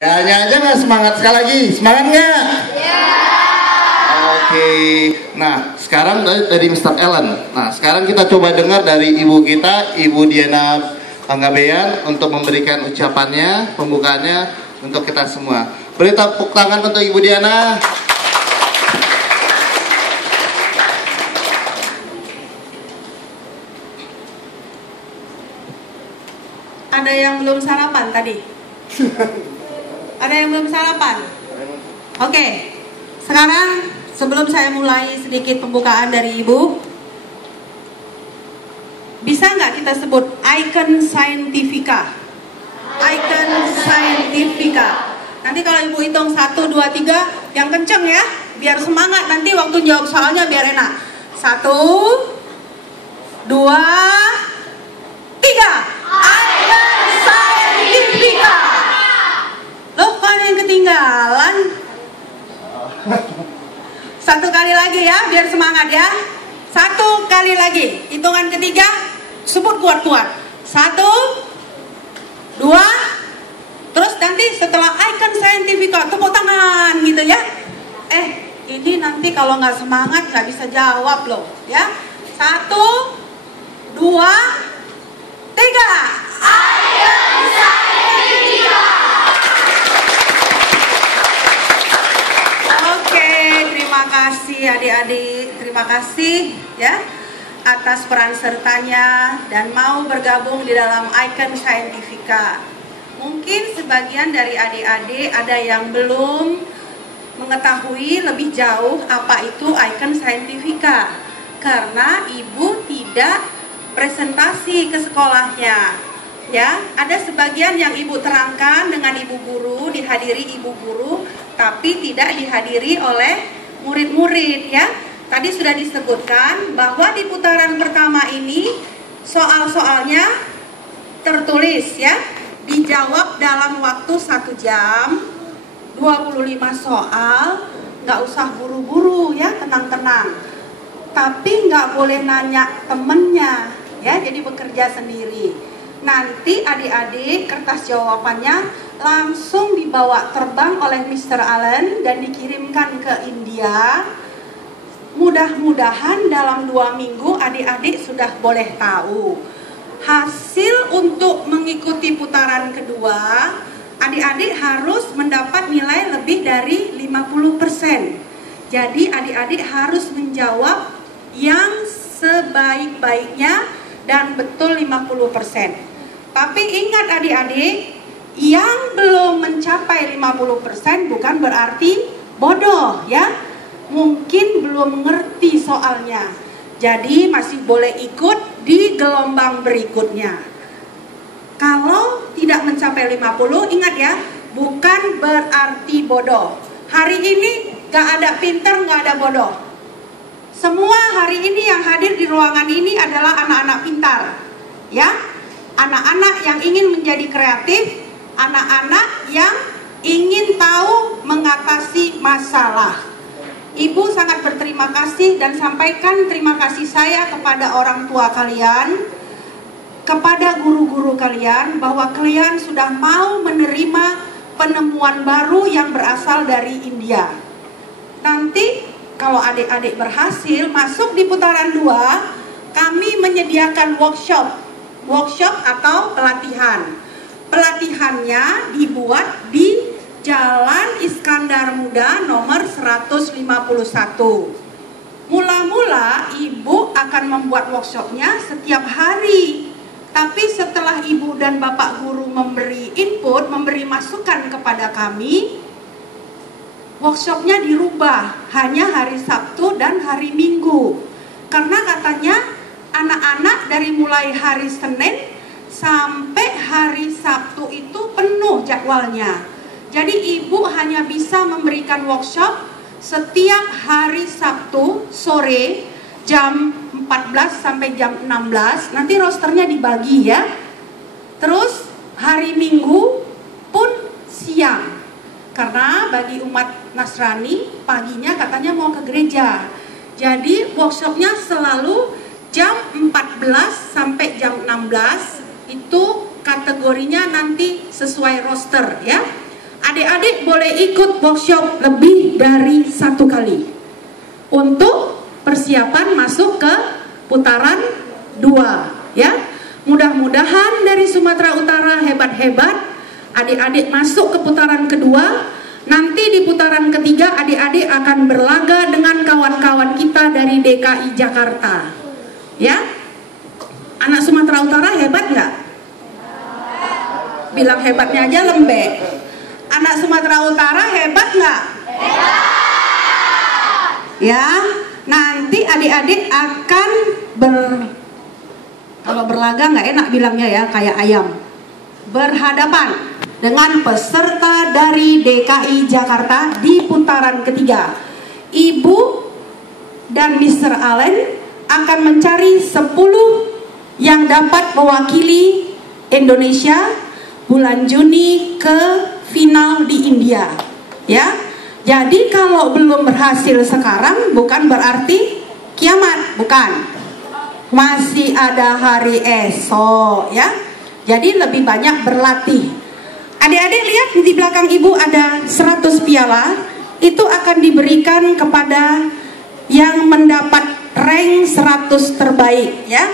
Ya, aja nggak semangat sekali lagi, semangat nggak? Ya. Oke, nah sekarang dari Mr. Ellen. Nah sekarang kita coba dengar dari ibu kita, Ibu Diana Panggabean untuk memberikan ucapannya, pembukaannya untuk kita semua. Beri tepuk tangan untuk Ibu Diana. Ada yang belum sarapan tadi? Ada yang belum sarapan? Oke, sekarang sebelum saya mulai sedikit pembukaan dari Ibu, bisa nggak kita sebut Icon Scientifica? Icon Scientifica. Nanti kalau Ibu hitung 1, 2, 3, yang kenceng ya, biar semangat nanti waktu jawab soalnya biar enak. 1, 2, 3. Icon Scientifica. Loh, kok ada yang ketinggalan? Satu kali lagi ya, biar semangat ya. 1 kali lagi. Hitungan ketiga, sebut kuat-kuat. 1, 2. Terus nanti setelah Icon Scientifica, tepuk tangan gitu ya. Ini nanti kalau nggak semangat nggak bisa jawab loh ya. 1, 2, 3. Icon Scientifica. Oke, terima kasih adik-adik, terima kasih ya atas peran sertanya dan mau bergabung di dalam Icon Scientifica. Mungkin sebagian dari adik-adik ada yang belum mengetahui lebih jauh apa itu Icon Scientifica karena ibu tidak presentasi ke sekolahnya. Ya, ada sebagian yang ibu terangkan dengan ibu guru, dihadiri ibu guru, tapi tidak dihadiri oleh murid-murid ya. Tadi sudah disebutkan bahwa di putaran pertama ini soal-soalnya tertulis ya, dijawab dalam waktu 1 jam, 25 soal, nggak usah buru-buru ya, tenang-tenang. Tapi nggak boleh nanya temennya ya, jadi bekerja sendiri. Nanti adik-adik kertas jawabannya langsung dibawa terbang oleh Mr. Allen dan dikirimkan ke India. Mudah-mudahan dalam 2 minggu adik-adik sudah boleh tahu. Hasil untuk mengikuti putaran kedua, adik-adik harus mendapat nilai lebih dari 50%. Jadi adik-adik harus menjawab yang sebaik-baiknya dan betul 50%. Tapi ingat adik-adik, yang belum mencapai 50% bukan berarti bodoh ya. Mungkin belum mengerti soalnya. Jadi masih boleh ikut di gelombang berikutnya. Kalau tidak mencapai 50, ingat ya, bukan berarti bodoh. Hari ini gak ada pinter, gak ada bodoh. Semua hari ini yang hadir di ruangan ini adalah anak-anak pintar ya. Anak-anak yang ingin menjadi kreatif, anak-anak yang ingin tahu mengatasi masalah. Ibu sangat berterima kasih dan sampaikan terima kasih saya kepada orang tua kalian, kepada guru-guru kalian, bahwa kalian sudah mau menerima penemuan baru yang berasal dari India. Nanti kalau adik-adik berhasil masuk di putaran 2, kami menyediakan workshop atau pelatihan. Pelatihannya dibuat di Jalan Iskandar Muda nomor 151. Mula-mula ibu akan membuat workshopnya setiap hari. Tapi setelah ibu dan bapak guru memberi input, memberi masukan kepada kami, workshopnya dirubah hanya hari Sabtu dan hari Minggu. Karena katanya anak-anak dari mulai hari Senin sampai hari Sabtu itu penuh jadwalnya. Jadi ibu hanya bisa memberikan workshop setiap hari Sabtu sore jam 14 sampai jam 16. Nanti rosternya dibagi ya. Terus hari Minggu pun siang. Karena bagi umat Nasrani paginya katanya mau ke gereja. Jadi workshopnya selalu jam 14 sampai jam 16. Itu kategorinya nanti sesuai roster ya. adik-adik boleh ikut workshop lebih dari 1 kali untuk persiapan masuk ke putaran 2 ya. Mudah-mudahan dari Sumatera Utara hebat-hebat, adik-adik masuk ke putaran kedua. Nanti di putaran ketiga adik-adik akan berlaga dengan kawan-kawan kita dari DKI Jakarta ya. Anak Sumatera Utara hebat nggak? Bilang hebatnya aja lembek. Anak Sumatera Utara hebat nggak? Ya, nanti adik-adik akan kalau berlaga nggak enak bilangnya ya, kayak ayam, berhadapan dengan peserta dari DKI Jakarta di putaran ketiga. Ibu dan Mr. Allen akan mencari 10 yang dapat mewakili Indonesia bulan Juni ke final di India ya. Jadi kalau belum berhasil sekarang bukan berarti kiamat, bukan. Masih ada hari esok ya. Jadi lebih banyak berlatih. Adik-adik lihat di belakang ibu ada 100 piala. Itu akan diberikan kepada yang mendapat rank 100 terbaik ya.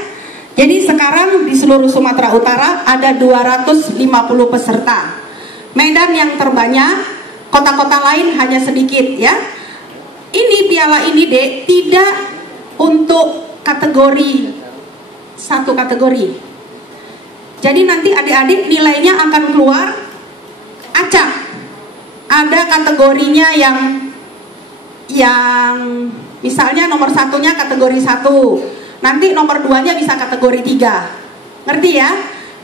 Jadi sekarang di seluruh Sumatera Utara ada 250 peserta. Medan yang terbanyak, kota-kota lain hanya sedikit ya. Ini piala ini Dek tidak untuk kategori, satu kategori. Jadi nanti adik-adik nilainya akan keluar acak. Ada kategorinya yang misalnya nomor 1-nya kategori 1, nanti nomor 2-nya bisa kategori 3. Ngerti ya?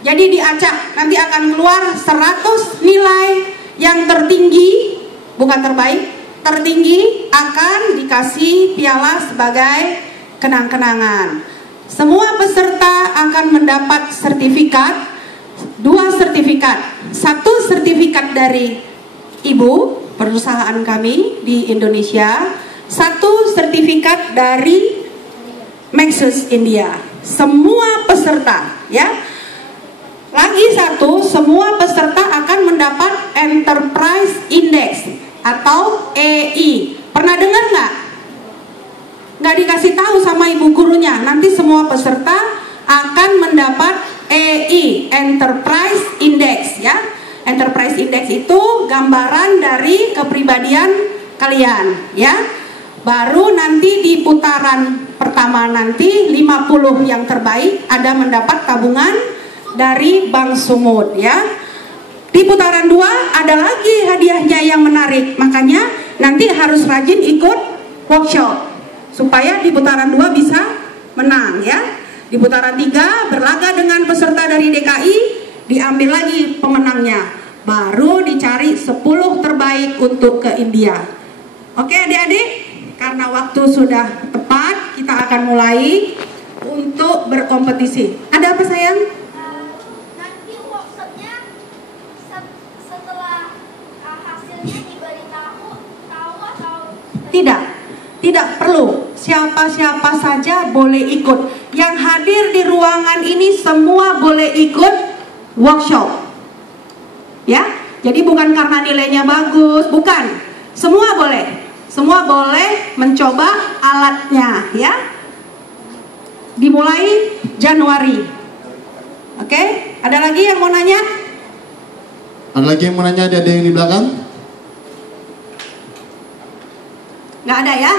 Jadi diacak, nanti akan keluar 100 nilai yang tertinggi, bukan terbaik, tertinggi akan dikasih piala sebagai kenang-kenangan. Semua peserta akan mendapat sertifikat, 2 sertifikat. 1 sertifikat dari ibu, perusahaan kami di Indonesia, 1 sertifikat dari Maxus India. Semua peserta ya. Lagi 1, semua peserta akan mendapat Enterprise Index atau EI. Pernah dengar nggak? Nggak dikasih tahu sama ibu gurunya. Nanti semua peserta akan mendapat EI, Enterprise Index ya. Enterprise Index itu gambaran dari kepribadian kalian ya. Baru nanti di putaran pertama nanti 50 yang terbaik ada mendapat tabungan dari Bank Sumut ya. Di putaran 2 ada lagi hadiahnya yang menarik. Makanya nanti harus rajin ikut workshop supaya di putaran 2 bisa menang ya. Di putaran 3 berlaga dengan peserta dari DKI, diambil lagi pemenangnya. Baru dicari 10 terbaik untuk ke India. Oke adik-adik, karena waktu sudah tepat, kita akan mulai untuk berkompetisi. Ada apa sayang? Nanti workshopnya setelah hasilnya diberitahu atau Tidak perlu. Siapa-siapa saja boleh ikut. Yang hadir di ruangan ini semua boleh ikut workshop. Ya, jadi bukan karena nilainya bagus, bukan. Semua boleh. Semua boleh mencoba alatnya, ya. Dimulai Januari. Oke, ada lagi yang mau nanya? Ada lagi yang mau nanya? Ada yang di belakang? Nggak ada ya?